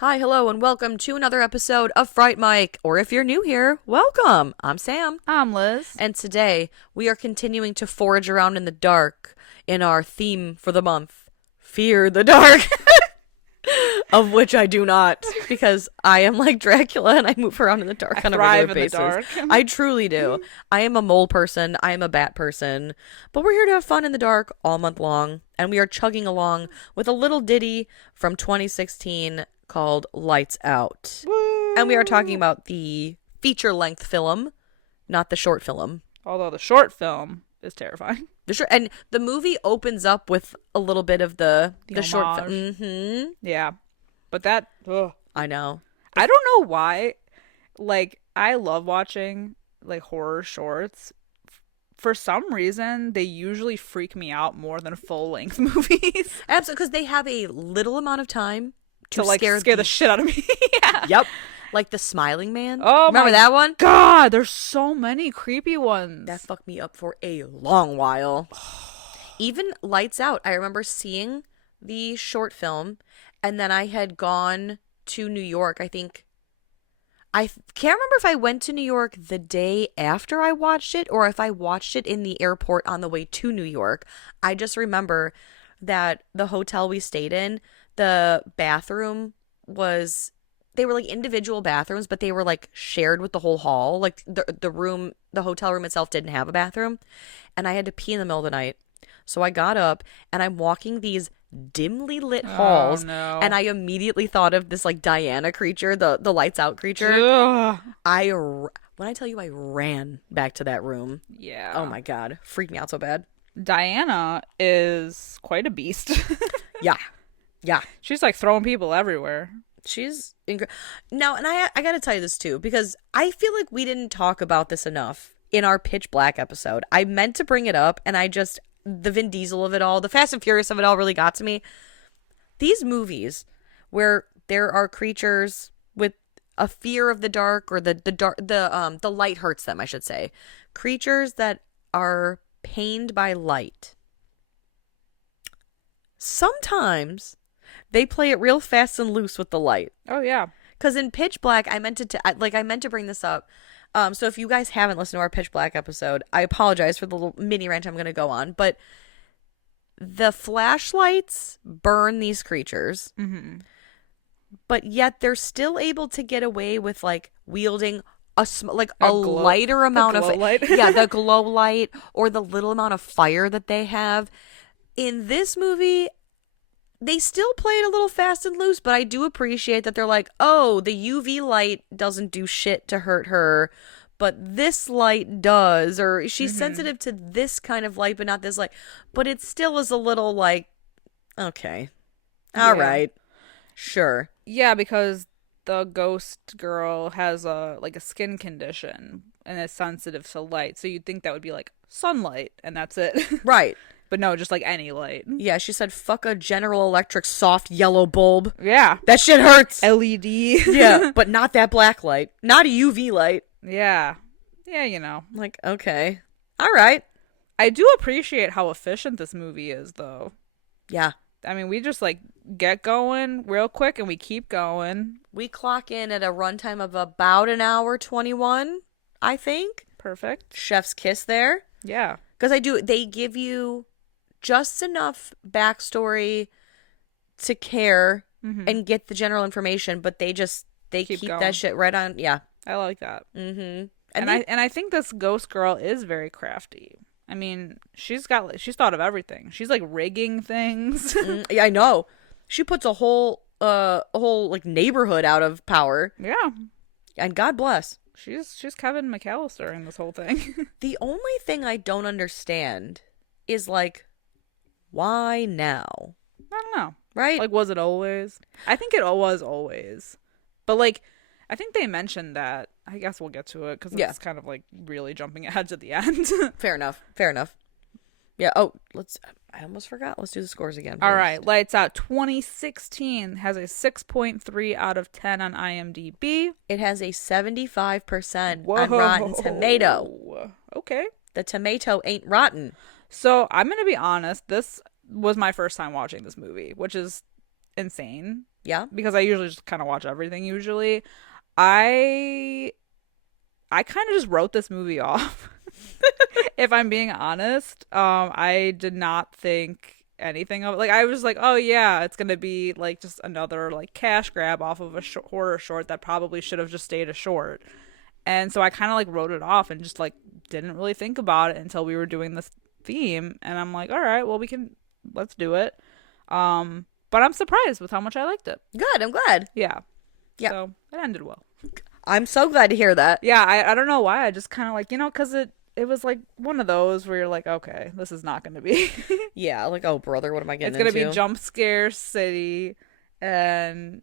Hi, hello, and welcome to another episode of Fright Mic, or if you're new here, welcome. I'm Sam. I'm Liz. And today, we are continuing to forage around in the dark in our theme for the month, Fear the Dark, of which I do not, because I am like Dracula and I move around in the dark on a regular basis. I thrive in the dark. I truly do. I am a mole person, I am a bat person, but we're here to have fun in the dark all month long, and we are chugging along with a little ditty from 2016 called Lights Out. Woo! And we are talking about the feature-length film, not the short film. Although the short film is terrifying. And the movie opens up with a little bit of the short film. Mm-hmm. Yeah. But that... Ugh. I know. I don't know why. Like, I love watching, like, horror shorts. For some reason, they usually freak me out more than full-length movies. Absolutely, because they have a little amount of time to like scare the shit out of me. Yeah. Yep. Like the Smiling Man. Oh, remember that one? God, there's so many creepy ones. That fucked me up for a long while. Even Lights Out. I remember seeing the short film, and then I had gone to New York. I think I can't remember if I went to New York the day after I watched it or if I watched it in the airport on the way to New York. I just remember that the hotel we stayed in, the bathroom they were like individual bathrooms, but they were like shared with the whole hall. Like the hotel room itself didn't have a bathroom, and I had to pee in the middle of the night. So I got up and I'm walking these dimly lit halls, no. and I immediately thought of this like Diana creature, the Lights Out creature. Ugh. When I tell you I ran back to that room. Yeah. Oh my God. Freaked me out so bad. Diana is quite a beast. Yeah. She's like throwing people everywhere. She's now, and I gotta tell you this too, because I feel like we didn't talk about this enough in our Pitch Black episode. I meant to bring it up, and the Vin Diesel of it all, the Fast and Furious of it all really got to me. These movies where there are creatures with a fear of the dark, or the light hurts them, I should say. Creatures that are pained by light. Sometimes they play it real fast and loose with the light. Oh, yeah. Because in Pitch Black, I meant to bring this up. So if you guys haven't listened to our Pitch Black episode, I apologize for the little mini rant I'm going to go on. But the flashlights burn these creatures. Mm-hmm. But yet they're still able to get away with like wielding a glow, lighter amount of light. Yeah, the glow light, or the little amount of fire that they have. In this movie, they still play it a little fast and loose, but I do appreciate that they're like, oh, the UV light doesn't do shit to hurt her, but this light does, or she's sensitive to this kind of light, but not this light. But it still is a little like, okay, all right, sure. Yeah, because the ghost girl has a skin condition and is sensitive to light, so you'd think that would be like sunlight, and that's it. Right. But no, just like any light. Yeah, she said, fuck a General Electric soft yellow bulb. Yeah. That shit hurts. LED. Yeah, but not that black light. Not a UV light. Yeah. Yeah, you know. Like, okay. All right. I do appreciate how efficient this movie is, though. Yeah. I mean, we just like get going real quick and we keep going. We clock in at a runtime of about an hour 21, I think. Perfect. Chef's kiss there. Yeah. Because they give you just enough backstory to care and get the general information, but they keep that shit right on. Yeah. I like that. Mm-hmm. And I think this ghost girl is very crafty. I mean, she's thought of everything. She's like rigging things. Yeah, I know. She puts a whole like neighborhood out of power. Yeah. And God bless. She's Kevin McAllister in this whole thing. The only thing I don't understand is like, why now? I don't know. Right? Like, was it always? I think it was always. But like, I think they mentioned that. I guess we'll get to it because Yeah. it's kind of like really jumping ahead to the end. Fair enough. Fair enough. Yeah. Oh, I almost forgot. Let's do the scores again. All First. right. Lights Out 2016 has a 6.3 out of 10 on IMDb. It has a 75% Whoa. on Rotten Tomato. Okay. The tomato ain't rotten. So I'm going to be honest. This was my first time watching this movie, which is insane. Yeah. Because I usually just kind of watch everything usually. I kind of just wrote this movie off. If I'm being honest, I did not think anything of it. Like I was like, oh yeah, it's gonna be like just another like cash grab off of a horror short that probably should have just stayed a short. And so I kind of like wrote it off and just like didn't really think about it until we were doing this theme. And I'm like, all right, well let's do it. But I'm surprised with how much I liked it. Good. I'm glad. Yeah. Yeah. So it ended well. I'm so glad to hear that. Yeah, I don't know why. I just kind of like, because it was like one of those where you're like, okay, this is not going to be. Yeah. Like, oh, brother, what am I getting It's going to into? be jump scare city and,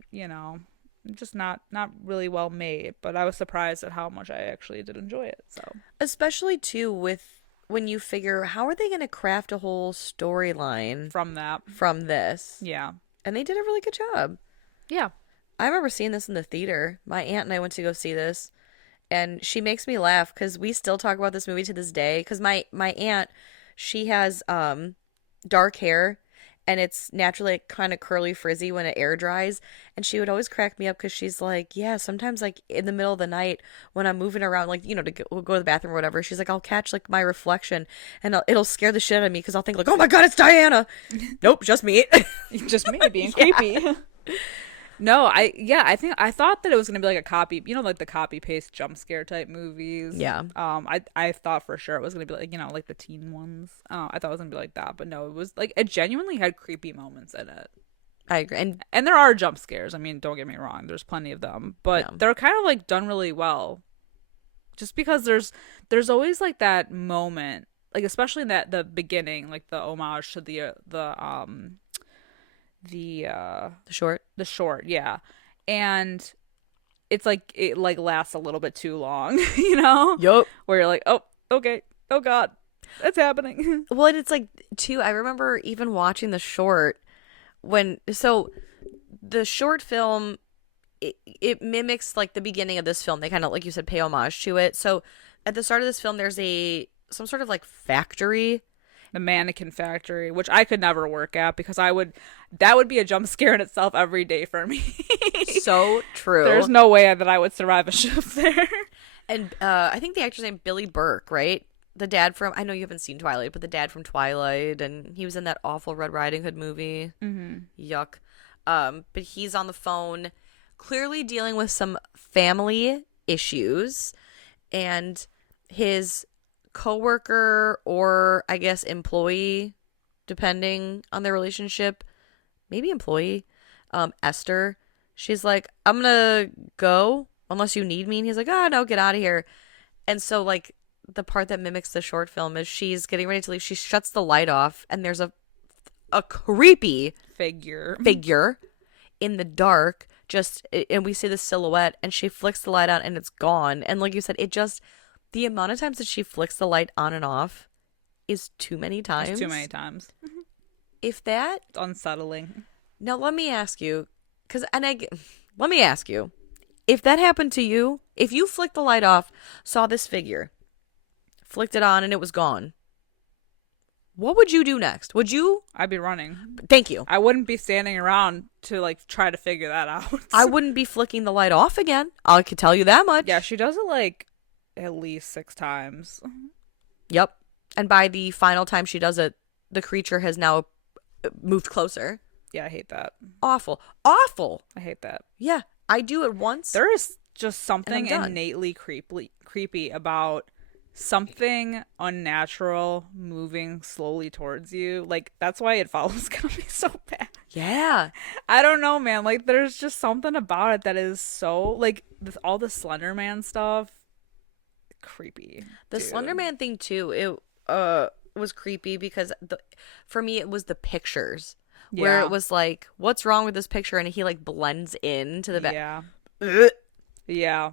just not really well made. But I was surprised at how much I actually did enjoy it. So Especially, too, with when you figure, how are they going to craft a whole storyline from this? Yeah. And they did a really good job. Yeah. I remember seeing this in the theater. My aunt and I went to go see this. And she makes me laugh because we still talk about this movie to this day. Because my aunt, she has dark hair, and it's naturally kind of curly frizzy when it air dries. And she would always crack me up because she's like, yeah, sometimes like in the middle of the night when I'm moving around, like, we'll go to the bathroom or whatever. She's like, I'll catch like my reflection, and it'll scare the shit out of me because I'll think like, oh my God, it's Diana. Nope, just me. Just me being creepy. No, I thought that it was gonna be like a copy, like the copy paste jump scare type movies. Yeah. I thought for sure it was gonna be like like the teen ones. I thought it was gonna be like that, but no, it was like it genuinely had creepy moments in it. I agree. And there are jump scares. I mean, don't get me wrong, there's plenty of them, but they're kind of like done really well. Just because there's always like that moment, like especially in the beginning, like the homage to the short, yeah, and it's like it like lasts a little bit too long, Yup. where you're like, oh, okay, oh God, that's happening. Well, and it's like, too, I remember even watching the short so the short film, it mimics like the beginning of this film. They kind of, like you said, pay homage to it. So at the start of this film, there's some sort of like factory. The mannequin factory, which I could never work at because that would be a jump scare in itself every day for me. So true. There's no way that I would survive a shift there. And I think the actor's name Billy Burke, right? The dad from, I know you haven't seen Twilight, but the dad from Twilight, and he was in that awful Red Riding Hood movie. Mm-hmm. Yuck. But he's on the phone, clearly dealing with some family issues, and his coworker, or I guess employee, depending on their relationship, maybe employee, Esther, she's like, I'm gonna go unless you need me, and he's like, oh no, get out of here. And so like the part that mimics the short film is she's getting ready to leave, she shuts the light off, and there's a creepy figure in the dark, and we see the silhouette, and she flicks the light on and it's gone. And like you said, the amount of times that she flicks the light on and off is too many times. It's too many times. If that... It's unsettling. Now, let me ask you, if that happened to you, if you flicked the light off, saw this figure, flicked it on, and it was gone, what would you do next? Would you... I'd be running. Thank you. I wouldn't be standing around to, like, try to figure that out. I wouldn't be flicking the light off again. I could tell you that much. Yeah, she does it, like, at least 6 times. Yep. And by the final time she does it, the creature has now moved closer. Yeah, I hate that. Awful. I hate that. Yeah, I do it once. There is just something innately creepy about something unnatural moving slowly towards you. Like, that's why It Follows gonna be so bad. Yeah. I don't know, man. Like, there's just something about it that is so, like, all the Slender Man stuff, creepy. The Slender Man thing too, it was creepy because for me it was the pictures where it was like, what's wrong with this picture, and he like blends into the back. Yeah. Yeah.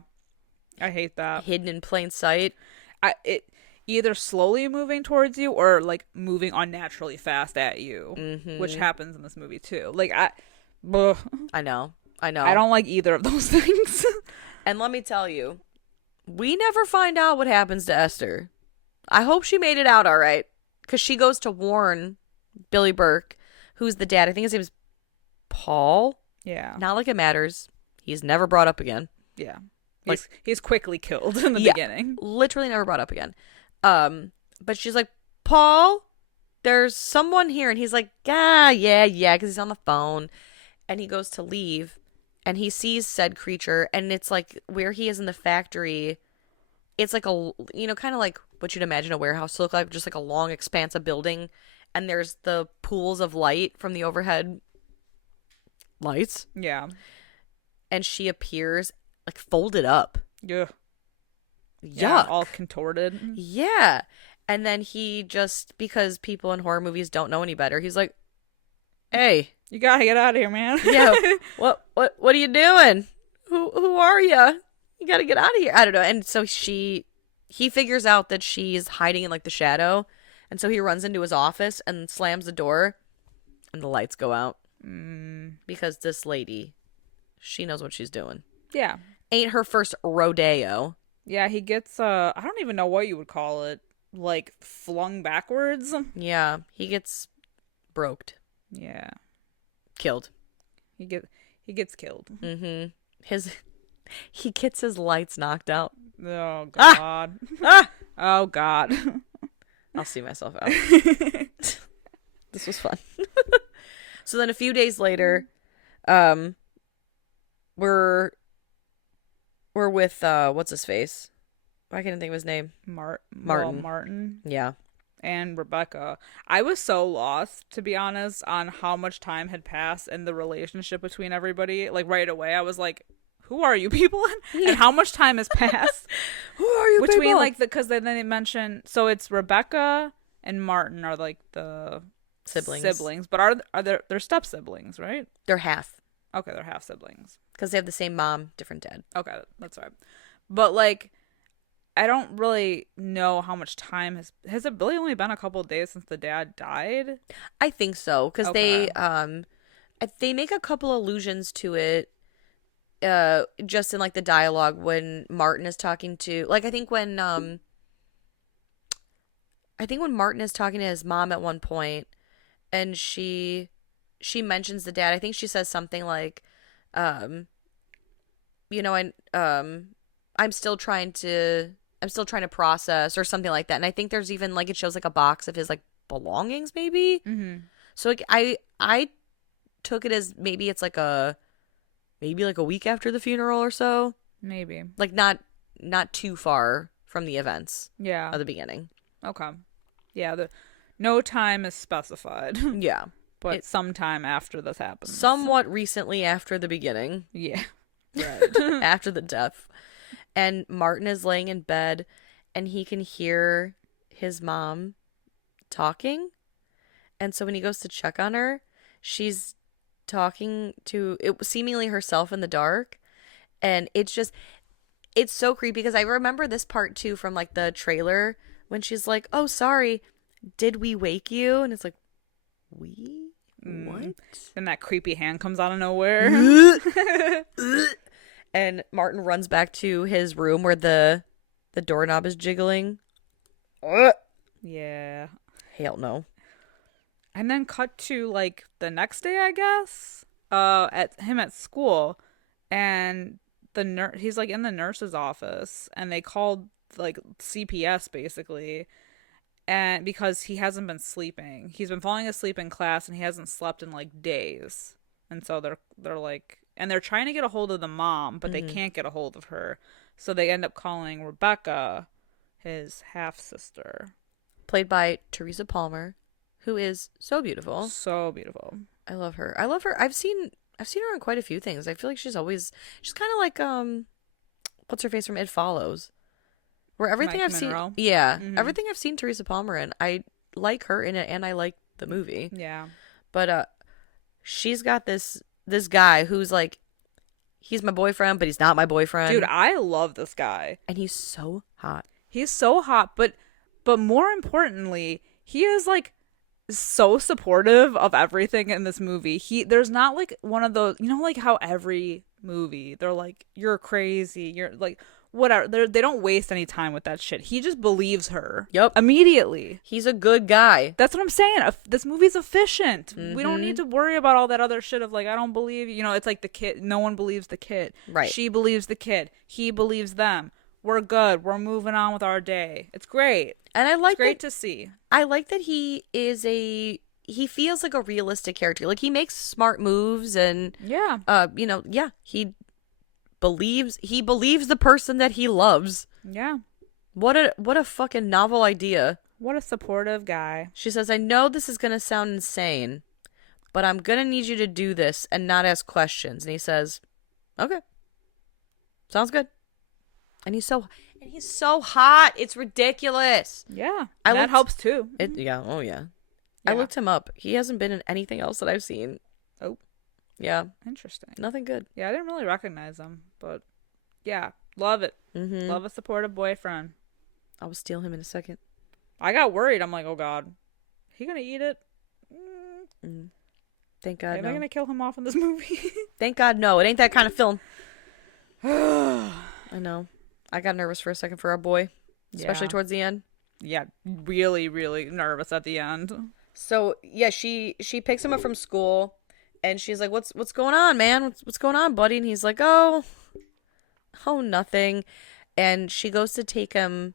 I hate that. hidden in plain sight. It either slowly moving towards you or like moving unnaturally fast at you, which happens in this movie too. Like ugh. I know. I know. I don't like either of those things. And let me tell you, we never find out what happens to Esther. I hope she made it out all right. Because she goes to warn Billy Burke, who's the dad. I think his name is Paul. Yeah. Not like it matters. He's never brought up again. Yeah. Like, He's quickly killed in the beginning. Literally never brought up again. But she's like, Paul, there's someone here. And he's like, yeah, because he's on the phone. And he goes to leave. And he sees said creature. And it's like where he is in the factory. It's like kind of like what you'd imagine a warehouse to look like. Just like a long expanse of building. And there's the pools of light from the overhead lights. Yeah. And she appears like folded up. Yeah. Yuck. Yeah, all contorted. Yeah. And then he just, because people in horror movies don't know any better, he's like, hey. You gotta get out of here, man. Yeah. What are you doing? Who are you? You gotta get out of here. I don't know. And so he figures out that she's hiding in like the shadow. And so he runs into his office and slams the door. And the lights go out. Because this lady, she knows what she's doing. Yeah. Ain't her first rodeo. Yeah, he gets, I don't even know what you would call it, like, flung backwards. Yeah, he gets broked. Yeah. Killed. He gets killed. Mm-hmm. He gets his lights knocked out. Oh, God. Oh, God. I'll see myself out. This was fun. So then a few days later, we're with what's his face? I can't think of his name. Martin. Well, Martin. Yeah. And Rebecca. I was so lost, to be honest, on how much time had passed and the relationship between everybody. Like right away, I was like, "Who are you people?" And how much time has passed? Who are you between people? like because then they mention so it's Rebecca and Martin are like the siblings, but are they're step siblings, right? They're half. Okay, they're half siblings. Because they have the same mom, different dad. Okay, that's right. But like, I don't really know how much time has it really only been a couple of days since the dad died? I think so, because Okay. they make a couple allusions to it, just in like the dialogue when Martin is talking to, like I think when Martin is talking to his mom at one point, and she mentions the dad. I think she says something like, I'm still trying to process or something like that. And I think there's even like, it shows like a box of his like belongings maybe. Mm-hmm. So like, I took it as maybe it's like a week after the funeral or so. Maybe. Like not too far from the events. Yeah. Of the beginning. Okay. Yeah, no time is specified. Yeah. But sometime after this happens. Somewhat recently after the beginning. Yeah. Right. After the death. And Martin is laying in bed and he can hear his mom talking. And so when he goes to check on her, she's talking to seemingly herself in the dark. And it's so creepy because I remember this part too from like the trailer when she's like, "Oh, sorry, did we wake you?" And it's like, "We? What?" And that creepy hand comes out of nowhere. And Martin runs back to his room where the doorknob is jiggling. Yeah. Hell no. And then cut to like the next day, I guess. At him at school, and the he's like in the nurse's office, and they called like CPS basically, and because he hasn't been sleeping, he's been falling asleep in class, and he hasn't slept in like days, and so they're like, and they're trying to get a hold of the mom, but they can't get a hold of her, so they end up calling Rebecca, his half sister, played by Teresa Palmer, who is so beautiful. So beautiful. I love her. I've seen her in quite a few things. I feel like she's kind of like what's her face from It Follows, where everything Mike I've Monroe. seen, yeah, Mm-hmm. everything I've seen Teresa Palmer in, I like her in it, and I like the movie. Yeah. But she's got this guy who's like, he's my boyfriend, but he's not my boyfriend. Dude, I love this guy. And he's so hot. He's so hot, but more importantly, he is like so supportive of everything in this movie. There's not like one of those, like how every movie they're like, you're crazy, you're like whatever. They don't waste any time with that shit. He just believes her. Yep. Immediately. He's a good guy. That's what I'm saying. This movie's efficient. We don't need to worry about all that other shit of like, I don't believe you. It's like the kid. No one believes the kid. Right. She believes the kid. He believes them. We're good. We're moving on with our day. It's great. And I like it's great to see. I like that he feels like a realistic character. Like he makes smart moves and he believes the person that he loves. Yeah. What a fucking novel idea. What a supportive guy. She says, I know this is going to sound insane, but I'm going to need you to do this and not ask questions. And he says, okay. Sounds good. And he's so hot. It's ridiculous. Yeah. That helps too. Oh yeah. I looked him up. He hasn't been in anything else that I've seen. Oh. Yeah. Interesting. Nothing good. Yeah, I didn't really recognize him, but yeah, love it. Mm-hmm. Love a supportive boyfriend. I will steal him in a second. I got worried. I'm like, oh God, he gonna eat it? Thank God, Am no. I gonna kill him off in this movie? Thank God, no. It ain't that kind of film. I know. I got nervous for a second for our boy, especially towards the end. Yeah, really, really nervous at the end. So yeah, she picks him up from school, and she's like, "What's going on, man? What's going on, buddy?" And he's like, "Oh, nothing." And she goes to take him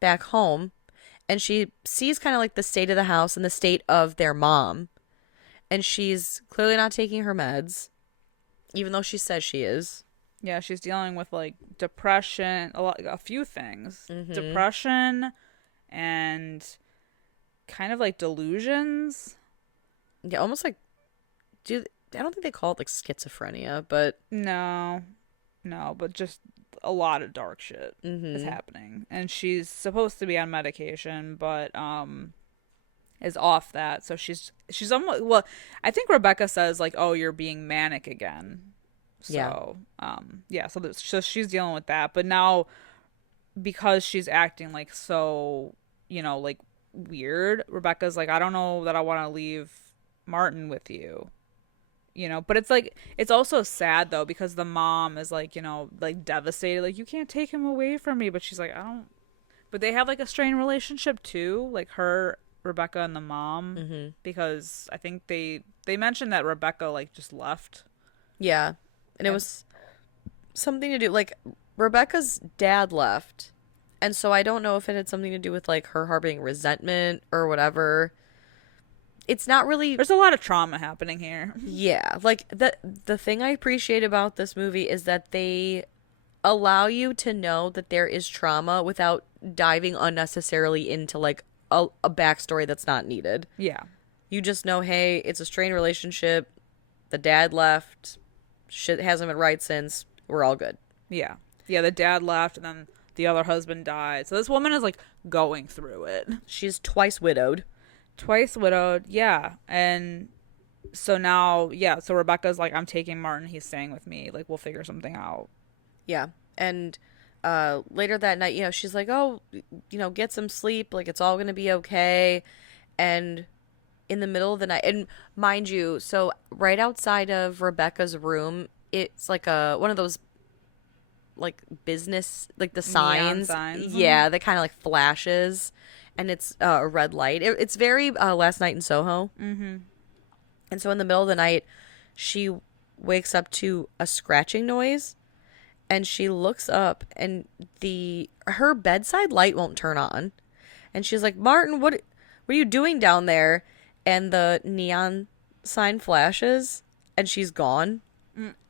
back home, and she sees kind of like the state of the house and the state of their mom, and she's clearly not taking her meds, even though she says she is. Yeah, she's dealing with like depression, a few things. Mm-hmm. Depression and kind of like delusions. Yeah, almost like I don't think they call it like schizophrenia, but no, but just a lot of dark shit is happening. And she's supposed to be on medication, but is off that. So she's almost, well, I think Rebecca says like, "Oh, you're being manic again." So, so she's dealing with that. But now, because she's acting like so, like weird, Rebecca's like, I don't know that I want to leave Martin with you. But it's like, it's also sad though, because the mom is like, like devastated. Like, you can't take him away from me. But she's like, I don't. But they have like a strained relationship too. Like Rebecca and the mom. Because I think they mentioned that Rebecca like just left. Yeah. And it was something to do, like, Rebecca's dad left. And so I don't know if it had something to do with, like, her harboring resentment or whatever. It's not really... There's a lot of trauma happening here. Yeah. Like, the thing I appreciate about this movie is that they allow you to know that there is trauma without diving unnecessarily into, like, a backstory that's not needed. Yeah. You just know, hey, it's a strained relationship. The dad left. Shit hasn't been right since. We're all good. Yeah. The dad left and then the other husband died. So this woman is like going through it. She's twice widowed. Yeah. And so now, so Rebecca's like, I'm taking Martin, he's staying with me, like we'll figure something out. Yeah. And later that night, she's like, oh, get some sleep, like it's all gonna be okay. And in the middle of the night, and mind you, so right outside of Rebecca's room, it's like one of those like business, like the signs. Yeah, that kind of like flashes, and it's a red light. It's very Last Night in Soho. And so in the middle of the night, she wakes up to a scratching noise, and she looks up, and her bedside light won't turn on, and she's like, Martin, what are you doing down there? And the neon sign flashes, and she's gone.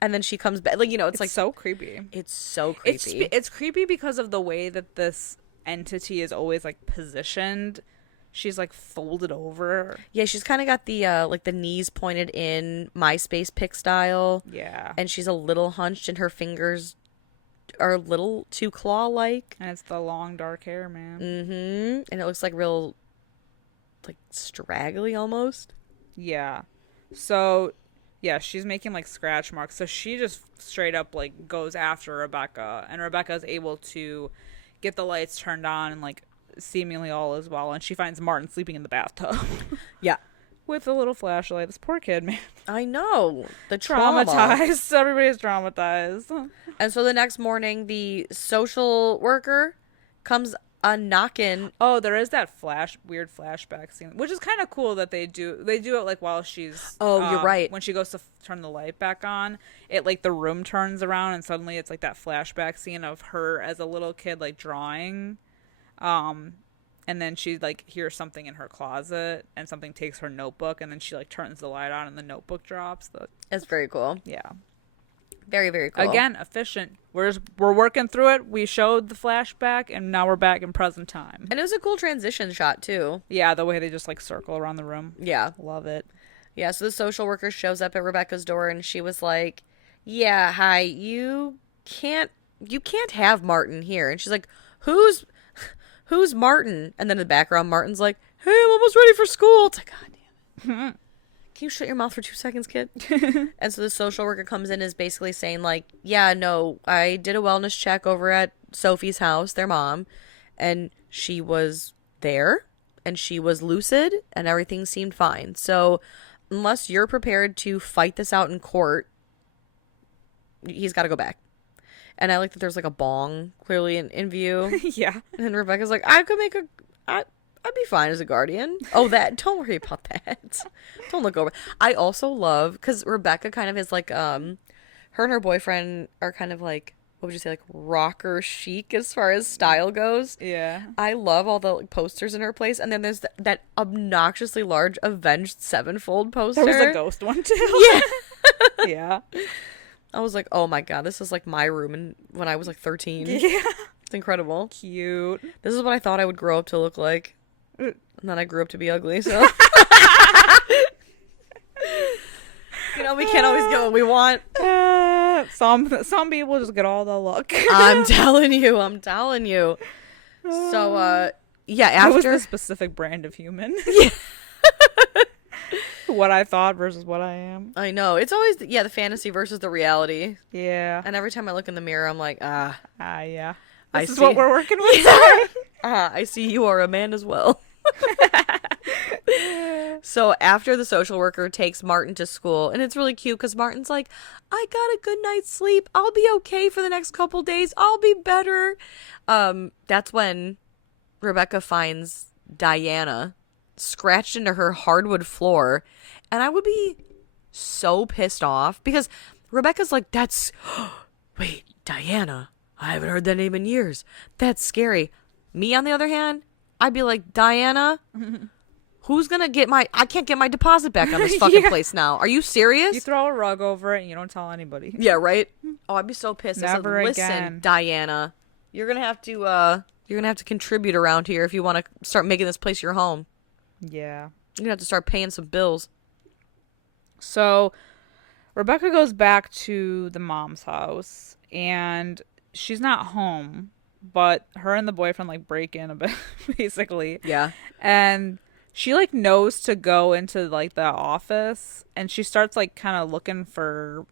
And then she comes back. Like, it's like so creepy. It's so creepy. It's creepy because of the way that this entity is always like positioned. She's like folded over. Yeah, she's kind of got the like the knees pointed in, MySpace pic style. Yeah. And she's a little hunched, and her fingers are a little too claw-like. And it's the long dark hair, man. And it looks like real, like, straggly almost. Yeah. So Yeah, she's making like scratch marks. So she just straight up like goes after Rebecca, and Rebecca is able to get the lights turned on and like seemingly all is well, and she finds Martin sleeping in the bathtub Yeah. with a little flashlight. This poor kid, man. I know. The trauma. Traumatized. Everybody's traumatized. And so the next morning, the social worker comes a knocking. Oh, there is that weird flashback scene, which is kind of cool that they do. They do it like while she's. Oh, you're right. When she goes to turn the light back on, it like the room turns around and suddenly it's like that flashback scene of her as a little kid like drawing, and then she like hears something in her closet and something takes her notebook and then she like turns the light on and the notebook drops. It's very cool. Yeah. Very, very cool. Again, efficient. We're working through it. We showed the flashback, and now we're back in present time. And it was a cool transition shot, too. Yeah, the way they just, like, circle around the room. Yeah. Love it. Yeah, so the social worker shows up at Rebecca's door, and she was like, yeah, hi, you can't have Martin here. And she's like, who's Martin? And then in the background, Martin's like, hey, I'm almost ready for school. It's like, God damn it. Can you shut your mouth for 2 seconds, kid? And so the social worker comes in and is basically saying, like, yeah, no, I did a wellness check over at Sophie's house, their mom, and she was there, and she was lucid, and everything seemed fine. So unless you're prepared to fight this out in court, he's got to go back. And I like that there's, like, a bong clearly in view. Yeah. And Rebecca's like, I'd be fine as a guardian. Oh, don't worry about that. Don't look over. I also love, because Rebecca kind of is like, her and her boyfriend are kind of like, what would you say, like rocker chic as far as style goes. Yeah. I love all the like, posters in her place. And then there's that obnoxiously large Avenged Sevenfold poster. There was a ghost one too. Yeah. Yeah. I was like, oh my God, this is like my room when I was like 13. Yeah. It's incredible. Cute. This is what I thought I would grow up to look like. And then I grew up to be ugly, so. You know, we can't always get what we want. Some people just get all the luck. I'm telling you. So, yeah, after. It was the specific brand of human. Yeah. What I thought versus what I am. I know. It's always, the fantasy versus the reality. Yeah. And every time I look in the mirror, I'm like, yeah. I This is see. what we're working with. I see you are a man as well. So after the social worker takes Martin to school, and it's really cute because Martin's like, I got a good night's sleep. I'll be okay for the next couple days. I'll be better. That's when Rebecca finds Diana scratched into her hardwood floor. And I would be so pissed off because Rebecca's like, wait, Diana. I haven't heard that name in years. That's scary. Me, on the other hand, I'd be like, Diana, who's going to get I can't get my deposit back on this fucking place now. Are you serious? You throw a rug over it and you don't tell anybody. Yeah, right? Oh, I'd be so pissed. Never I said, listen, again. Diana, you're going to have to contribute around here if you want to start making this place your home. Yeah. You're going to have to start paying some bills. So Rebecca goes back to the mom's house and she's not home, but her and the boyfriend like break in a bit, basically. Yeah. And she like knows to go into like the office and she starts like kind of looking for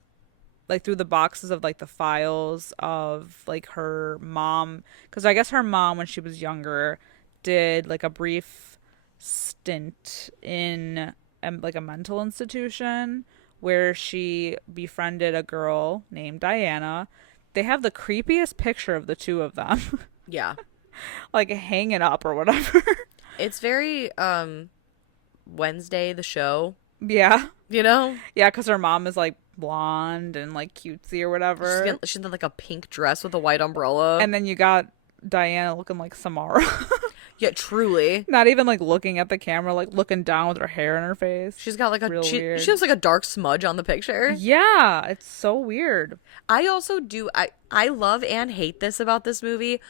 like through the boxes of like the files of like her mom, because I guess her mom when she was younger did like a brief stint in like a mental institution where she befriended a girl named Diana. They have the creepiest picture of the two of them. Yeah. Like hanging up or whatever. It's very Wednesday, the show. Yeah. You know? Yeah, because her mom is like blonde and like cutesy or whatever. She's in like a pink dress with a white umbrella. And then you got Diana looking like Samara. Yeah, truly. Not even like looking at the camera, like looking down with her hair in her face. She's got like Real weird. she has like a dark smudge on the picture. Yeah, it's so weird. I also do I love and hate this about this movie.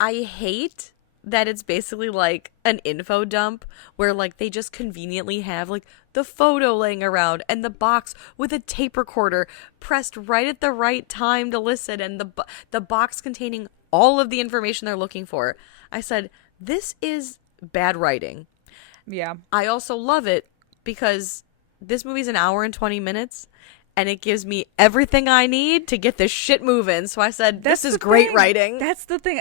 I hate that it's basically like an info dump where like they just conveniently have like the photo laying around and the box with a tape recorder pressed right at the right time to listen and the box containing all of the information they're looking for. I said, this is bad writing. Yeah. I also love it because this movie's an hour and 20 minutes, and it gives me everything I need to get this shit moving. So I said, this is great writing. That's the thing.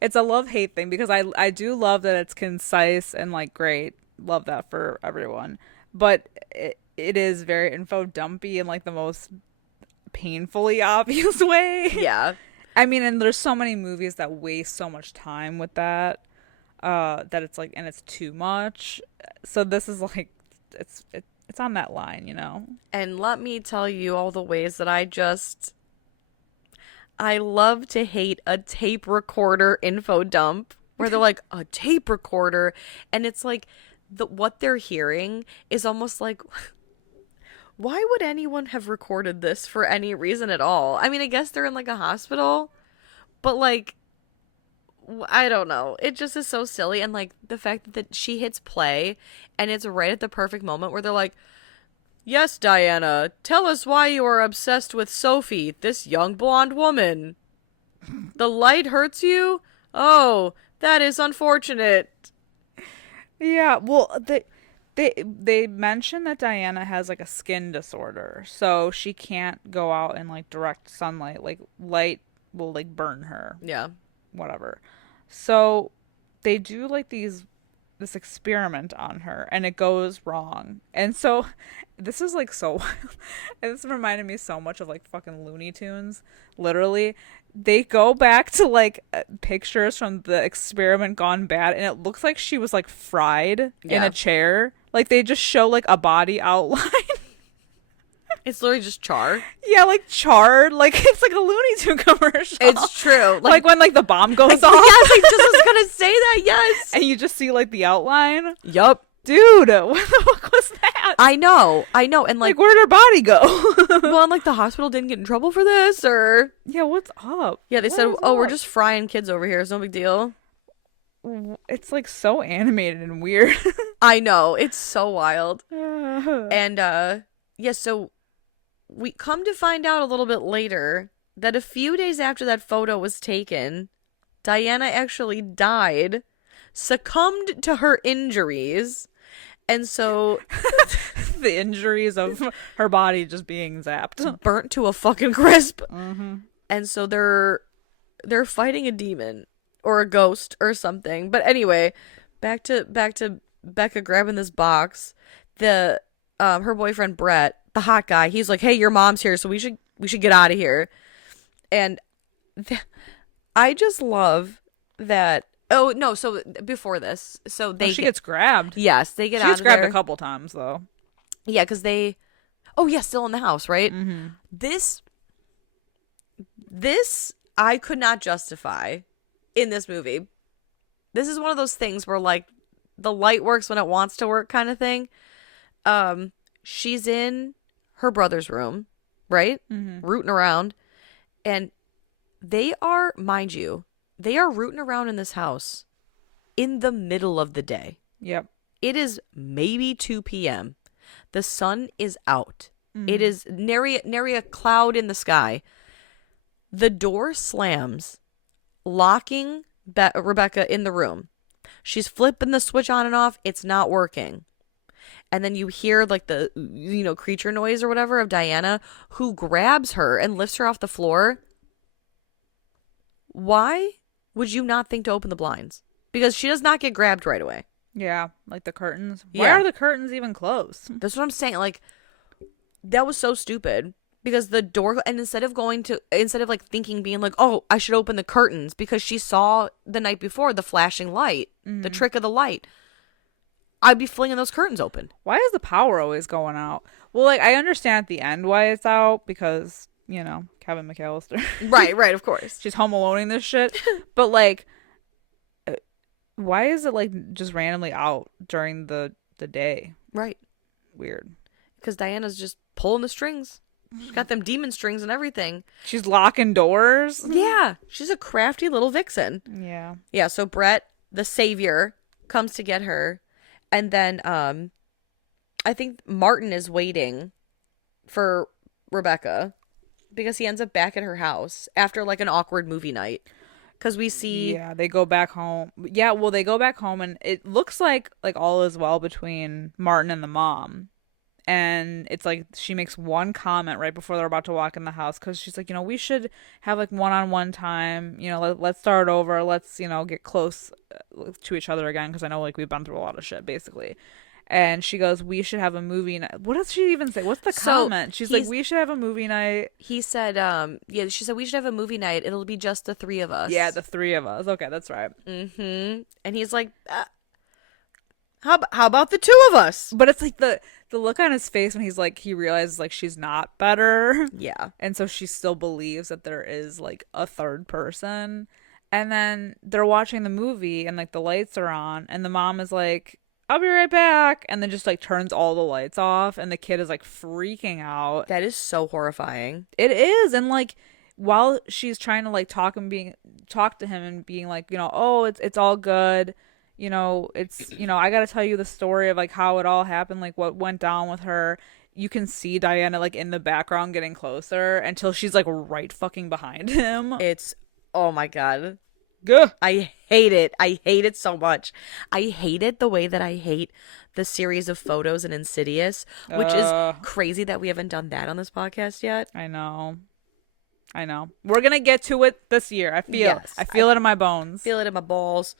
It's a love-hate thing, because I do love that it's concise and like great. Love that for everyone. But it is very info dumpy in like the most painfully obvious way. Yeah. I mean, and there's so many movies that waste so much time with that, that it's like, and it's too much. So this is like, it's on that line, you know? And let me tell you all the ways that I love to hate a tape recorder info dump where they're like, a tape recorder. And it's like, what they're hearing is almost like, why would anyone have recorded this for any reason at all? I mean, I guess they're in like a hospital, but like, I don't know. It just is so silly. And like the fact that she hits play and it's right at the perfect moment where they're like, yes, Diana, tell us why you are obsessed with Sophie, this young blonde woman. The light hurts you? Oh, that is unfortunate. Yeah, well, they mention that Diana has like a skin disorder, so she can't go out in like direct sunlight. Like light will like burn her. Yeah. Whatever. So they do like this experiment on her, and it goes wrong. And so this is like so wild. And this reminded me so much of like fucking Looney Tunes. Literally, they go back to like pictures from the experiment gone bad, and it looks like she was like fried in a chair. Like they just show like a body outline. It's literally just char. Yeah, like charred. Like it's like a Looney Tune commercial. It's true. Like when like the bomb goes off. Yes, I just was gonna say that. Yes. And you just see like the outline. Yup. Dude, what the fuck was that? I know. And like where'd her body go? well, and like the hospital didn't get in trouble for this, or yeah, what's up? Yeah, they said, "Oh, we're just frying kids over here. It's no big deal." It's like so animated and weird. I know, it's so wild. And yeah, so we come to find out a little bit later that a few days after that photo was taken, Diana actually died, succumbed to her injuries. And so the injuries of her body just being zapped, burnt to a fucking crisp. Mm-hmm. And so they're fighting a demon or a ghost or something. But anyway, back to Becca grabbing this box. The her boyfriend Brett, the hot guy, he's like, "Hey, your mom's here, so we should get out of here." And I just love that. Oh no! So before this, so she gets grabbed. Yes, they get. She gets grabbed a couple times though. Yeah, because they. Oh yeah, still in the house, right? Mm-hmm. This I could not justify in this movie. This is one of those things where like the light works when it wants to work, kind of thing. She's in her brother's room, right? Mm-hmm. Rooting around, and they are, mind you. They are rooting around in this house in the middle of the day. Yep. It is maybe 2 p.m. The sun is out. Mm-hmm. It is nary a cloud in the sky. The door slams, locking Rebecca in the room. She's flipping the switch on and off. It's not working. And then you hear like the, creature noise or whatever of Diana, who grabs her and lifts her off the floor. Why would you not think to open the blinds? Because she does not get grabbed right away. Yeah, like the curtains. Yeah. Why are the curtains even closed? That's what I'm saying. Like, that was so stupid. Because the door, and instead of like thinking, being like, oh, I should open the curtains, because she saw the night before the flashing light, the trick of the light, I'd be flinging those curtains open. Why is the power always going out? Well, like, I understand at the end why it's out, because, Kevin McAllister. Right, of course. She's home aloneing this shit. But, like, why is it, like, just randomly out during the day? Right. Weird. Because Diana's just pulling the strings. She's got them demon strings and everything. She's locking doors. Yeah. She's a crafty little vixen. Yeah. Yeah, so Brett, the savior, comes to get her. And then I think Martin is waiting for Rebecca because he ends up back at her house after like an awkward movie night. Because we see, Yeah, they go back home. Yeah, well, they go back home, and it looks like all is well between Martin and the mom. And it's like she makes one comment right before they're about to walk in the house because she's like, we should have like one-on-one time. Let's start over. Let's get close to each other again because I know like we've been through a lot of shit basically. And she goes, we should have a movie night. What does she even say? What's the comment? She's like, we should have a movie night. He said, yeah, she said, we should have a movie night. It'll be just the three of us. Yeah, the three of us. Okay, that's right. Mm-hmm. And he's like, how about the two of us? But it's like the look on his face when he's like, he realizes like she's not better. Yeah. And so she still believes that there is like a third person. And then they're watching the movie and like the lights are on and the mom is like, I'll be right back. And then just like turns all the lights off and the kid is like freaking out. That is so horrifying. It is. And like while she's trying to like talk to him and being like, oh, it's all good. It's I gotta tell you the story of like how it all happened, like what went down with her. You can see Diana like in the background getting closer until she's like right fucking behind him. It's, oh my God. Gah. I hate it. I hate it so much. I hate it the way that I hate the series of photos in Insidious, which is crazy that we haven't done that on this podcast yet. I know. We're gonna get to it this year. I feel it in my bones. Feel it in my balls.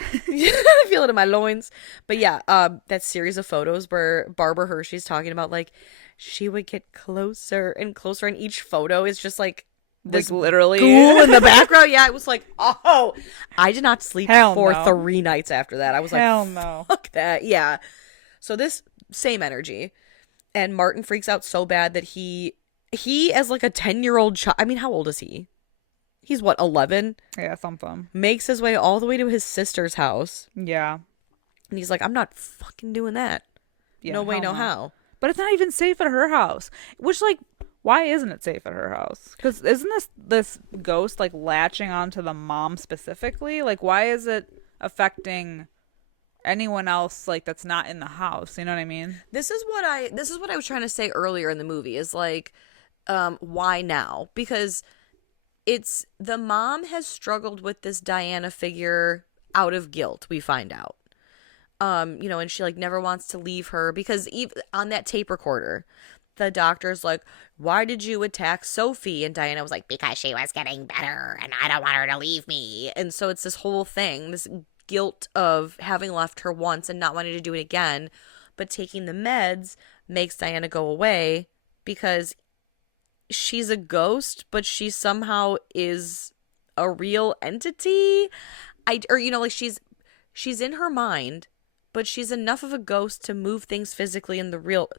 I feel it in my loins. But yeah, that series of photos where Barbara Hershey's talking about like she would get closer and closer, and each photo is just like this literally ghoul in the background. Yeah, it was like, oh, I did not sleep for no. 3 nights after that. I was Hell like, no. Fuck that. Yeah. So this same energy, and Martin freaks out so bad that he as like a 10-year-old child. I mean, how old is he? He's what, 11? Yeah, something. Makes his way all the way to his sister's house. Yeah. And he's like, I'm not fucking doing that. Yeah, no way, no how. But it's not even safe at her house. Which, like, why isn't it safe at her house? Because isn't this ghost, like, latching onto the mom specifically? Like, why is it affecting anyone else, like, that's not in the house? You know what I mean? This is what I was trying to say earlier in the movie is, like, why now? Because it's the mom has struggled with this Diana figure out of guilt, we find out. And she like never wants to leave her because even on that tape recorder, the doctor's like, why did you attack Sophie? And Diana was like, because she was getting better and I don't want her to leave me. And so it's this whole thing, this guilt of having left her once and not wanting to do it again, but taking the meds makes Diana go away because she's a ghost, but she somehow is a real entity. She's in her mind, but she's enough of a ghost to move things physically in the real.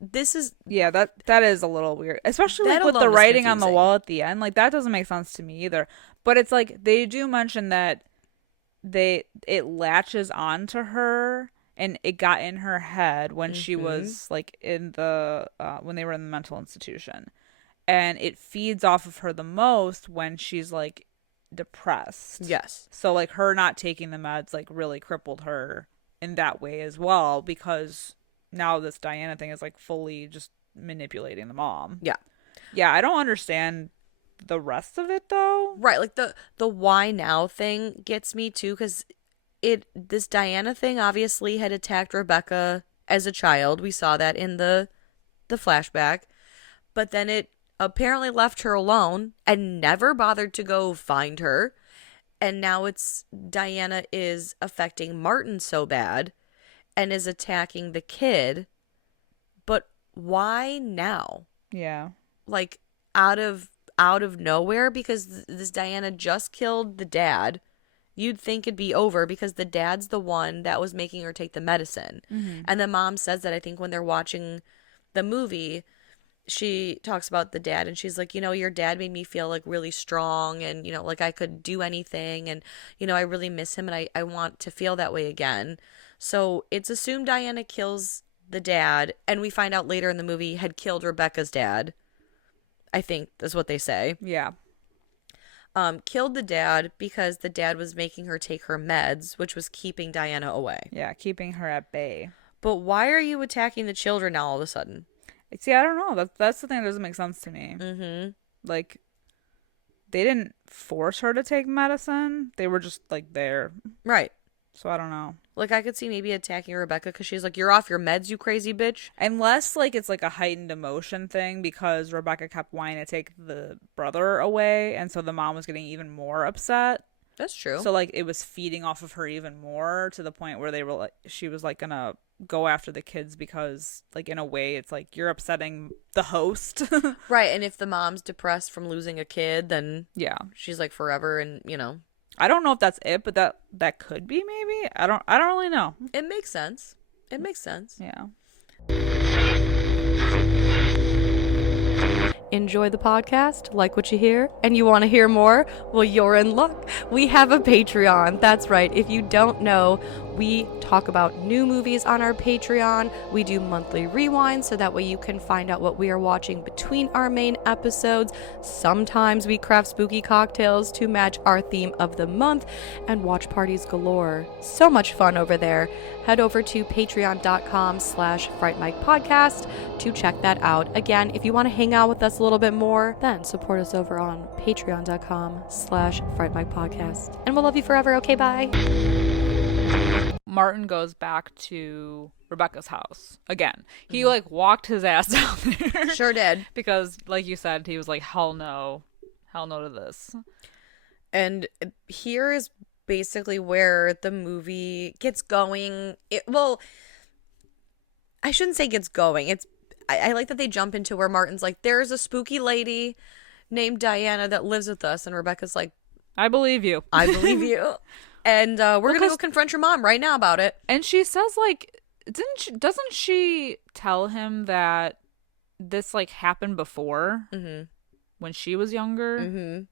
This is that is a little weird, especially like with the writing on the wall at the end. Like that doesn't make sense to me either. But it's like they do mention that it latches onto her. And it got in her head when she was like in the when they were in the mental institution, and it feeds off of her the most when she's like depressed. Yes. So like her not taking the meds like really crippled her in that way as well, because now this Diana thing is like fully just manipulating the mom. Yeah. Yeah, I don't understand the rest of it though. Right, like the why now thing gets me too, because this Diana thing obviously had attacked Rebecca as a child. We saw that in the flashback. But then it apparently left her alone and never bothered to go find her. And now it's Diana is affecting Martin so bad and is attacking the kid. But why now? Yeah. Like out of nowhere, because this Diana just killed the dad. You'd think it'd be over because the dad's the one that was making her take the medicine. Mm-hmm. And the mom says that, I think, when they're watching the movie, she talks about the dad and she's like, your dad made me feel like really strong and, like I could do anything. And, I really miss him and I want to feel that way again. So it's assumed Diana kills the dad, and we find out later in the movie had killed Rebecca's dad. I think that's what they say. Yeah. Killed the dad because the dad was making her take her meds, which was keeping Diana away. Yeah, keeping her at bay. But why are you attacking the children now all of a sudden? See, I don't know. That's the thing that doesn't make sense to me. Mm-hmm. Like, they didn't force her to take medicine. They were just like there. Right. So I don't know. Like, I could see maybe attacking Rebecca because she's like, you're off your meds, you crazy bitch. Unless, like, it's like a heightened emotion thing because Rebecca kept wanting to take the brother away. And so the mom was getting even more upset. That's true. So, like, it was feeding off of her even more to the point where they were like, she was like gonna go after the kids because, like, in a way, it's like you're upsetting the host. Right. And if the mom's depressed from losing a kid, then Yeah. she's like forever and, you know. I don't know if that's it, but that could be maybe. I don't really know. It makes sense. It makes sense. Yeah. Enjoy the podcast, like what you hear, and you want to hear more? Well, you're in luck. We have a Patreon. That's right. If you don't know, we talk about new movies on our Patreon. We do monthly rewinds so that way you can find out what we are watching between our main episodes. Sometimes we craft spooky cocktails to match our theme of the month and watch parties galore. So much fun over there. Head over to patreon.com/Fright Mic podcast to check that out. Again, if you want to hang out with us a little bit more, then support us over on patreon.com/Fright Mic podcast. And we'll love you forever. Okay, bye. Martin goes back to Rebecca's house again. He like walked his ass down there. Sure did. Because, like you said, he was like, hell no to this. And here is basically where the movie gets going. Well, I shouldn't say gets going. I like that they jump into where Martin's like, there's a spooky lady named Diana that lives with us. And Rebecca's like, I believe you. I believe you. And we're going to go confront your mom right now about it. And she says, like, doesn't she tell him that this, like, happened before when she was younger? Mm-hmm.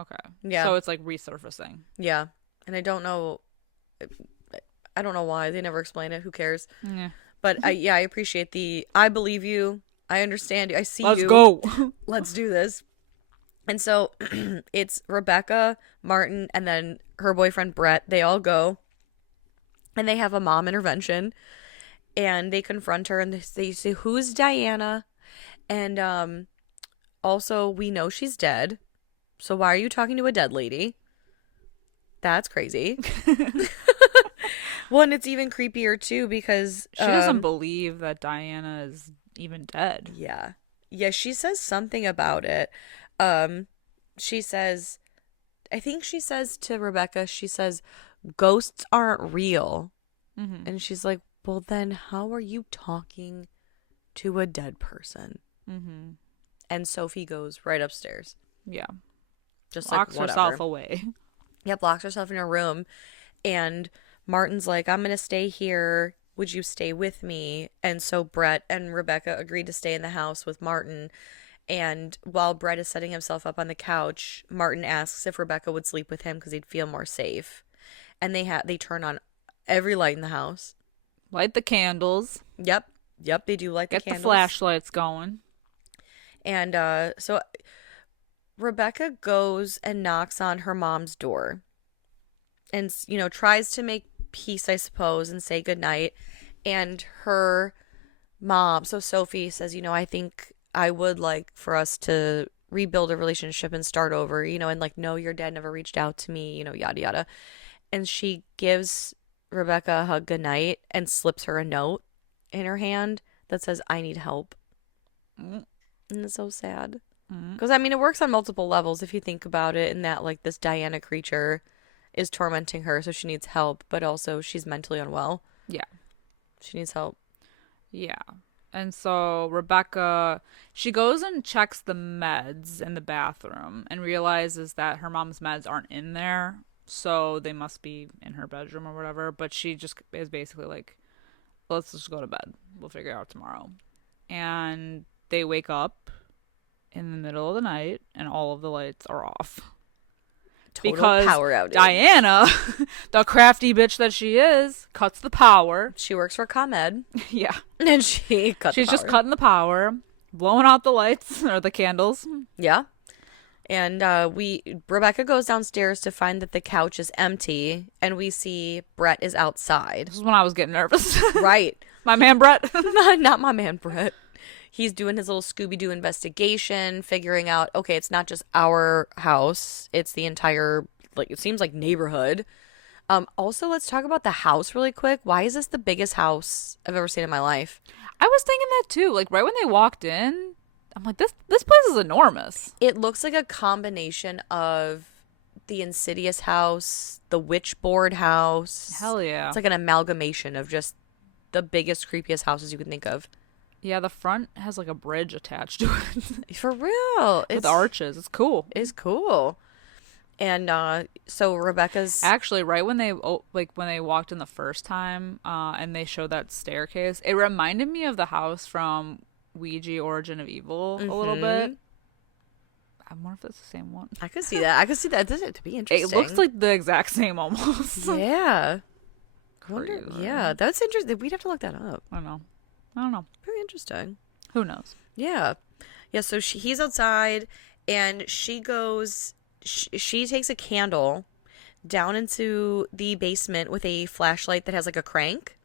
Okay. Yeah. So it's, like, resurfacing. Yeah. And I don't know why. They never explain it. Who cares? Yeah. But I appreciate I believe you. I understand you. I see you. Let's go. Let's do this. And so it's Rebecca, Martin, and then her boyfriend, Brett. They all go. And they have a mom intervention. And they confront her and they say, who's Diana? And also, we know she's dead. So why are you talking to a dead lady? That's crazy. Well, and it's even creepier, too, because she doesn't believe that Diana is even dead. Yeah. Yeah, she says something about it. She says, I think she says to Rebecca, she says, ghosts aren't real. Mm-hmm. And she's like, well, then how are you talking to a dead person? Mm-hmm. And Sophie goes right upstairs. Yeah. Just locks like herself away. Yep, locks herself in her room. And Martin's like, I'm going to stay here. Would you stay with me? And so Brett and Rebecca agreed to stay in the house with Martin. And while Brett is setting himself up on the couch, Martin asks if Rebecca would sleep with him because he'd feel more safe. And they turn on every light in the house. Light the candles. Yep, they do light the candles. Get the flashlights going. And so Rebecca goes and knocks on her mom's door. And, tries to make peace, I suppose, and say goodnight. And her mom, so Sophie says, I think I would like for us to rebuild a relationship and start over, and like, no, your dad never reached out to me, yada, yada. And she gives Rebecca a hug goodnight and slips her a note in her hand that says, I need help. And it's so sad. Because, it works on multiple levels if you think about it, in that, like, this Diana creature is tormenting her, so she needs help, but also she's mentally unwell. Yeah. She needs help. Yeah. And so Rebecca, she goes and checks the meds in the bathroom and realizes that her mom's meds aren't in there, so they must be in her bedroom or whatever. But she just is basically like, let's just go to bed. We'll figure it out tomorrow. And they wake up in the middle of the night and all of the lights are off. Total because power outage. Diana, the crafty bitch that she is, cuts the power. She works for ComEd. Yeah. And she's just cutting the power, blowing out the lights or the candles. Yeah. And Rebecca goes downstairs to find that the couch is empty, and we see Brett is outside. This is when I was getting nervous. Right. My man Brett. Not my man Brett. he's doing his little Scooby-Doo investigation, figuring out, okay, it's not just our house, it's the entire, like, it seems like neighborhood. Also, let's talk about the house really quick. Why is this the biggest house I've ever seen in my life? I was thinking that too. Like right when they walked in, I'm like, this place is enormous. It looks like a combination of the Insidious house, the Witchboard house. Hell yeah. It's like an amalgamation of just the biggest, creepiest houses you can think of. Yeah, the front has like a bridge attached to it. For real. With arches. It's cool. It's cool. And so Rebecca's actually right when they walked in the first time, and they showed that staircase, it reminded me of the house from Ouija Origin of Evil a little bit. I wonder if that's the same one. I could see that. This is to be interesting. It looks like the exact same almost. Yeah. Yeah, that's interesting. We'd have to look that up. I don't know. Very interesting. Who knows? Yeah. Yeah, so he's outside and she goes... She takes a candle down into the basement with a flashlight that has like a crank.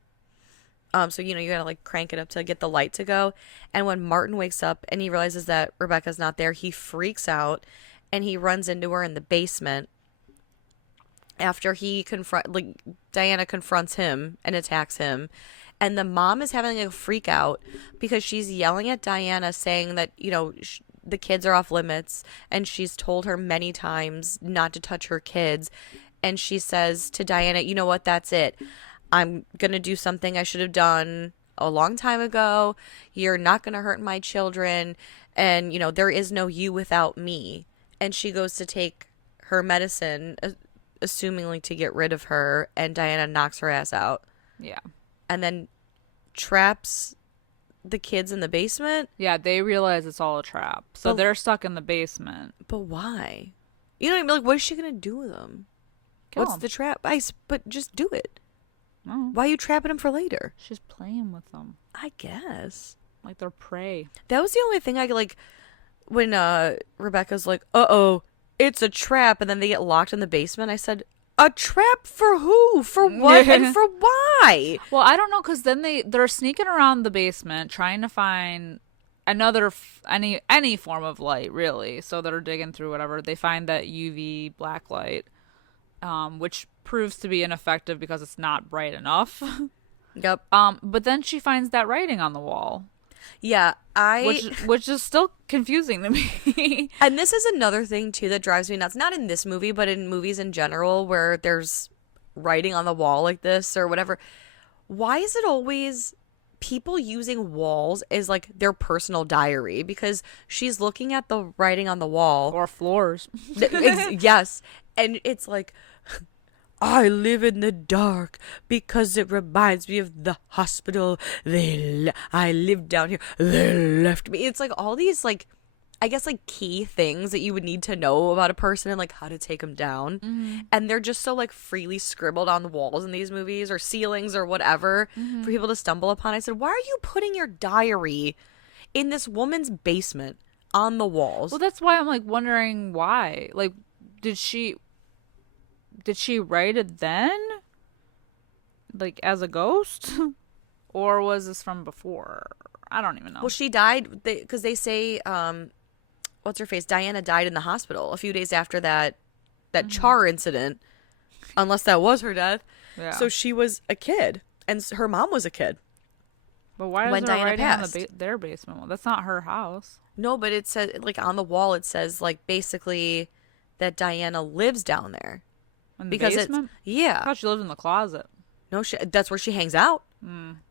So, you gotta like crank it up to get the light to go. And when Martin wakes up and he realizes that Rebecca's not there, he freaks out and he runs into her in the basement. After Diana confronts him and attacks him. And the mom is having a freak out because she's yelling at Diana saying that, the kids are off limits, and she's told her many times not to touch her kids. And she says to Diana, you know what, that's it. I'm going to do something I should have done a long time ago. You're not going to hurt my children. And, there is no you without me. And she goes to take her medicine, assumingly to get rid of her, and Diana knocks her ass out. Yeah. And then traps the kids in the basement. Yeah, they realize it's all a trap. So they're stuck in the basement. But why? You know what I mean? Like, what is she going to do with them? What's the trap? But just do it. Oh. Why are you trapping them for later? She's playing with them. I guess. Like they're prey. That was the only thing I like when Rebecca's like, uh-oh, it's a trap. And then they get locked in the basement. I said, a trap for who? For what? And for why? Well, I don't know, because then they're sneaking around the basement trying to find any form of light, really. So they're digging through whatever. They find that UV black light, which proves to be ineffective because it's not bright enough. Yep. But then she finds that writing on the wall. Yeah, which is still confusing to me. And this is another thing too that drives me nuts. Not in this movie, but in movies in general, where there's writing on the wall like this or whatever. Why is it always people using walls as like their personal diary? Because she's looking at the writing on the wall or floors. Yes, and it's like, I live in the dark because it reminds me of the hospital. I live down here. They left me. It's like all these, like, I guess, like, key things that you would need to know about a person and, like, how to take them down. Mm-hmm. And they're just so, like, freely scribbled on the walls in these movies or ceilings or whatever for people to stumble upon. I said, why are you putting your diary in this woman's basement on the walls? Well, that's why I'm, like, wondering why. Like, did she write it then? Like, as a ghost? Or was this from before? I don't even know. Well, she died because they say, what's her face? Diana died in the hospital a few days after that char incident, unless that was her death. Yeah. So she was a kid, and her mom was a kid. But why is there writing on their basement? Well, that's not her house. No, but it says, like, on the wall, it says, like, basically that Diana lives down there. In the basement? Yeah. I thought she lived in the closet. No, that's where she hangs out.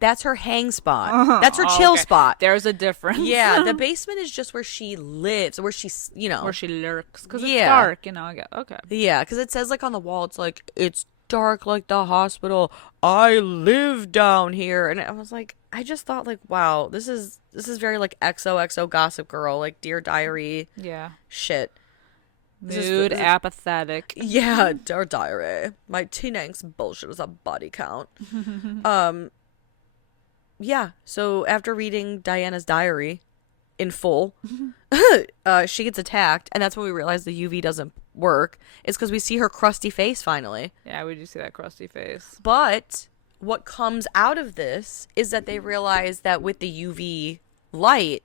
That's her hang spot. That's her chill spot. There's a difference. Yeah, the basement is just where she lives, where she's, where she lurks. Because it's dark, I get, okay. Yeah, because it says, like, on the wall, it's like, it's dark like the hospital. I live down here. And I was like, I just thought, like, wow, this is very, like, XOXO Gossip Girl, like, Dear Diary. Yeah. Shit. Mood apathetic. Yeah, Dear Diary. My teen angst bullshit was a body count. Yeah, so after reading Diana's diary in full, she gets attacked, and that's when we realize the UV doesn't work. It's because we see her crusty face finally. Yeah, we do see that crusty face. But what comes out of this is that they realize that with the UV light,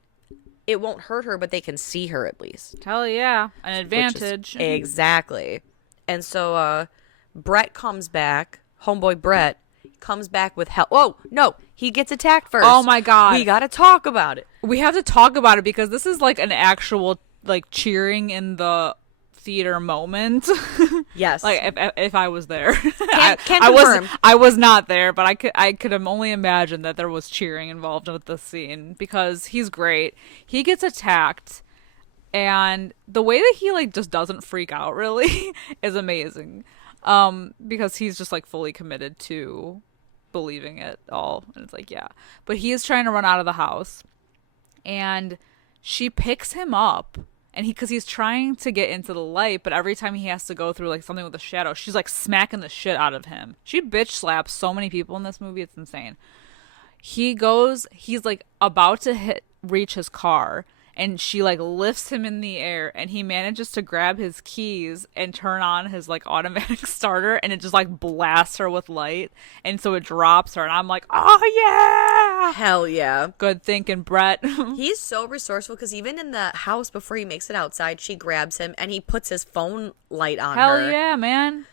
it won't hurt her, but they can see her at least. Hell yeah. An Which is- advantage. Exactly. And so Brett comes back, homeboy Brett comes back with help. Oh, no, he gets attacked first. Oh my God. We got to talk about it. We have to talk about it because this is like an actual like cheering in the theater moment. Yes. Like if I was there. Can't confirm. I was not there, but I could have only imagined that there was cheering involved with this scene because he's great. He gets attacked and the way that he like just doesn't freak out really is amazing. Because he's just like fully committed to believing it all. And it's like, yeah. But he is trying to run out of the house and she picks him up. And because he's trying to get into the light, but every time he has to go through like something with a shadow, she's like smacking the shit out of him. She bitch slaps so many people in this movie. It's insane. He's like about to reach his car and she like lifts him in the air and he manages to grab his keys and turn on his like automatic starter and it just like blasts her with light. And so it drops her and I'm like, oh yeah. Hell yeah. Good thinking, Brett. He's so resourceful because even in the house before he makes it outside, she grabs him and he puts his phone light on Hell her. yeah, man.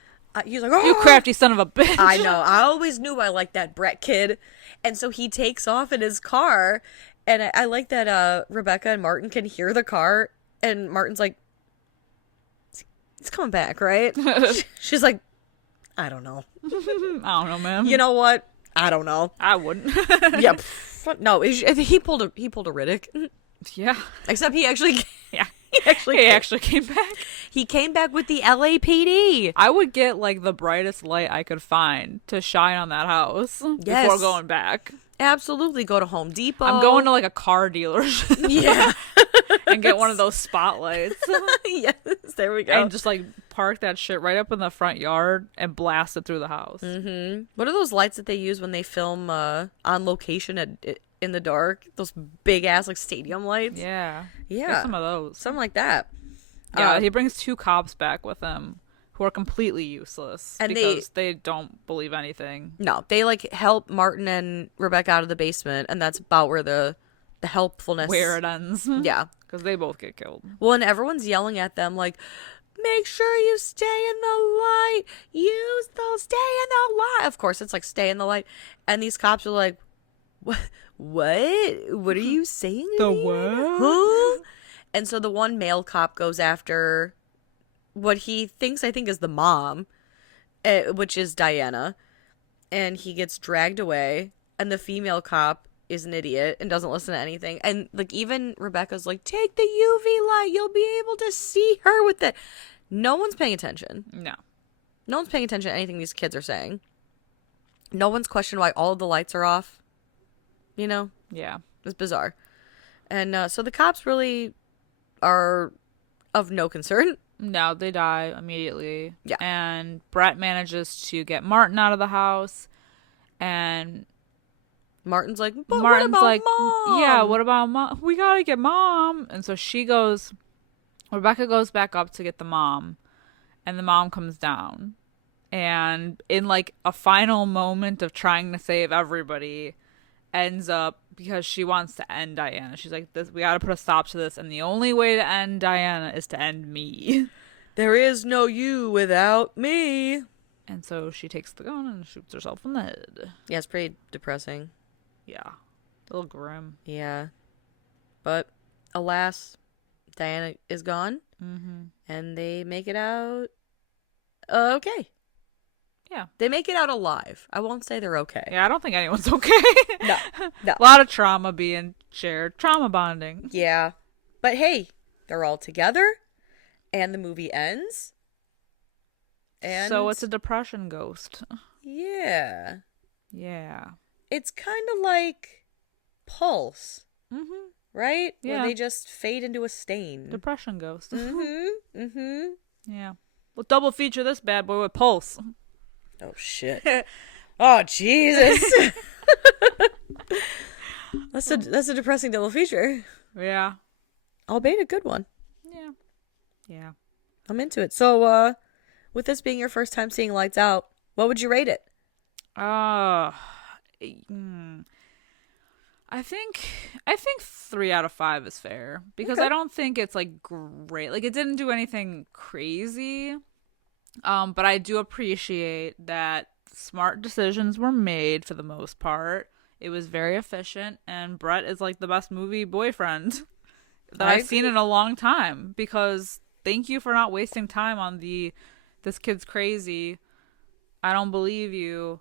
He's like, oh! You crafty son of a bitch. I know. I always knew I liked that Brett kid. And so he takes off in his car. And I like that Rebecca and Martin can hear the car. And Martin's like, it's coming back, right? She's like, I don't know. I don't know, man. You know what? I don't know. I wouldn't. Yeah. No, he pulled a Riddick. Yeah. Except he actually... Yeah. He actually came back. He came back with the LAPD. I would get like the brightest light I could find to shine on that house before going back. Absolutely. Go to Home Depot. I'm going to like a car dealership. Yeah. And get one of those spotlights. Yes. There we go. And just like park that shit right up in the front yard and blast it through the house. Mm-hmm. What are those lights that they use when they film on location in the dark? Those big ass like stadium lights. Yeah. Yeah. Get some of those. Something like that. Yeah, he brings 2 cops back with him who are completely useless and because they don't believe anything. No, they like help Martin and Rebecca out of the basement, and that's about where the helpfulness where it ends. Yeah, because they both get killed. Well, and everyone's yelling at them like, make sure you stay in the light. Stay in the light. Of course, it's like stay in the light, and these cops are like, what? What are you saying? The what? Huh? And so the one male cop goes after what he thinks, I think, is the mom, which is Diana. And he gets dragged away. And the female cop is an idiot and doesn't listen to anything. And like even Rebecca's like, take the UV light. You'll be able to see her with it. No one's paying attention. No one's paying attention to anything these kids are saying. No one's questioned why all of the lights are off. You know? Yeah. It's bizarre. And so the cops really are of no concern. No, they die immediately. Yeah. And Brett manages to get Martin out of the house. And Martin's like, but Martin's what about like, Mom? yeah, what about Mom? We gotta get Mom. And so Rebecca goes back up to get the mom. And the mom comes down. And in like a final moment of trying to save everybody, ends up because she wants to end Diana. She's like, we gotta put a stop to this, and the only way to end Diana is to end me. There is no you without me. And so she takes the gun and shoots herself in the head. Yeah, it's pretty depressing. Yeah. A little grim. Yeah. But alas, Diana is gone. Mm-hmm. And they make it out okay. Yeah. They make it out alive. I won't say they're okay. Yeah, I don't think anyone's okay. No. A lot of trauma being shared. Trauma bonding. Yeah. But hey, they're all together. And the movie ends. And so it's a depression ghost. Yeah. Yeah. It's kind of like Pulse. Mm-hmm. Right? Yeah. Where they just fade into a stain. Depression ghost. Mm-hmm. Mm-hmm. Yeah. We'll double feature this bad boy with Pulse. Oh, shit. Oh, Jesus. That's a depressing double feature. Yeah. Albeit a good one. Yeah. Yeah. I'm into it. So, with this being your first time seeing Lights Out, what would you rate it? I I think 3 out of 5 is fair because Okay. I don't think it's like great. Like it didn't do anything crazy. But I do appreciate that smart decisions were made for the most part. It was very efficient, and Brett is like the best movie boyfriend that I I've seen agree. in a long time because thank you for not wasting time on the this kid's crazy, I don't believe you,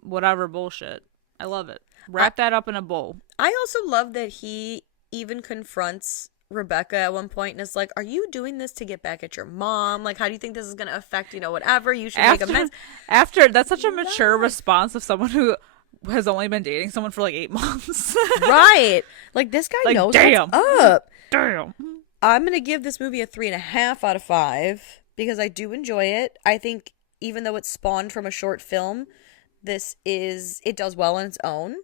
whatever bullshit. I love it. I Wrap that up in a bowl. I also love that he even confronts Rebecca at one point and is like, "Are you doing this to get back at your mom? Like, how do you think this is going to affect, whatever? You should make After amends." after that's such a mature Yes. response of someone who has only been dating someone for like 8 months. Right. Like, this guy Like knows what's damn. up. Damn. I'm going to give this movie a 3.5 out of 5 because I do enjoy it. I think even though it's spawned from a short film, it does well on its own.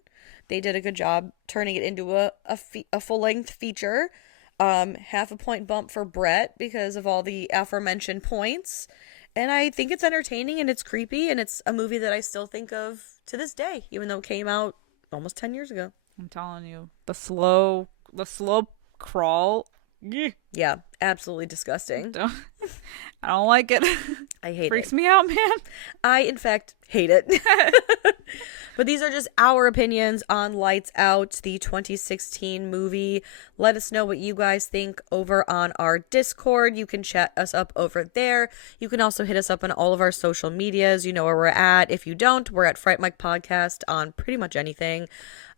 They did a good job turning it into a full length feature. Half a point bump for Brett because of all the aforementioned points. And I think it's entertaining and it's creepy and it's a movie that I still think of to this day, even though it came out almost 10 years ago. I'm telling you, the slow crawl. Yeah. Yeah, absolutely disgusting. I don't like it. I hate Freaks it. me out, man. I, in fact, hate it. But these are just our opinions on Lights Out, the 2016 movie. Let us know what you guys think over on our Discord. You can chat us up over there. You can also hit us up on all of our social medias. You know where we're at. If you don't, we're at Fright Mic Podcast on pretty much anything.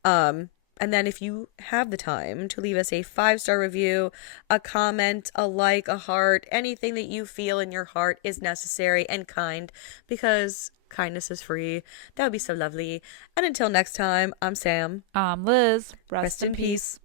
And then if you have the time to leave us a 5-star review, a comment, a like, a heart, anything that you feel in your heart is necessary and kind because kindness is free. That would be so lovely. And until next time, I'm Sam. Liz, Rest in peace.